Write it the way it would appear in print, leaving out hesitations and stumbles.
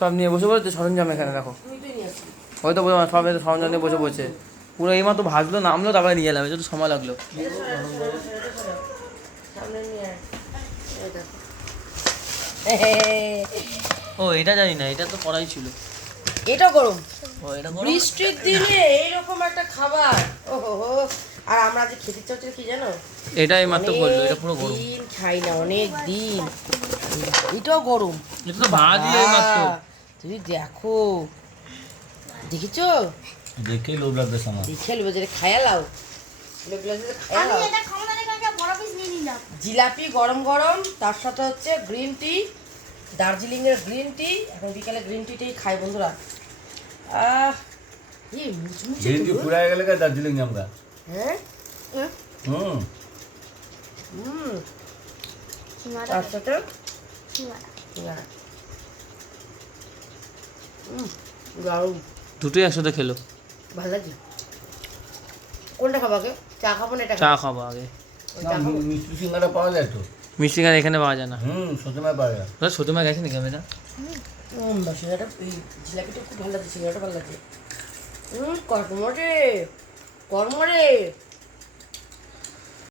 সব নিয়ে বসে বসে সরঞ্জাম এখানে রাখো, হয়তো সব সরঞ্জাম নিয়ে বসে বসে পুরো এই মাত্র ভাজলো নামলো তারপরে নিয়ে এলাম, একটু সময় লাগলো। ও এটা জানি না, এটা তো করাই ছিল। এটা গরম, ও এটা বৃষ্টির দিনে এইরকম একটা খাবার, ওহো। আর আমরা যে খেতে চাচ্ছি কি জানো, এটাই মাত্র বললো, এটা পুরো গরম। দিন খাই না, অনেক দিন। এটাও গরম, এটা তো ভাজি এই মাত্র। তুমি দেখো, দেখেছো? দেখে লোভ লাগতেছে আমার। দেখে নেবো, যেটা খায়ালাও জিলাপি গরম গরম, তার সাথে হচ্ছে গ্রিন টি, দার্জিলিং এর গ্রিন টি। এখন বিকালে গ্রিন টিটাই খাই বন্ধুরা। এই মুচমুচে গ্রিন টি তো। পুরা গেলে কা দার্জিলিং জামগা। হ্যাঁ হুম তার সাথে দারুণ, দুটোই একসাথে খেলো। ভালো লাগে। কোনটা খাবাকে? চা খাবো না এটা চা খাবো আগে। মিষ্টি সিঙ্গারা পাওয়া যায় তো? মিষ্টি গাছ এখানে পাওয়া যায় না। সত্যি পাওয়া যায়। ছোটো মা গেছে নাকি আমি না? সিঙ্গাটা, এই জিলাপিটা খুব ভালো লাগছে, সিঙ্গাটা ভালো লাগছে। কর্মরে কর্মরে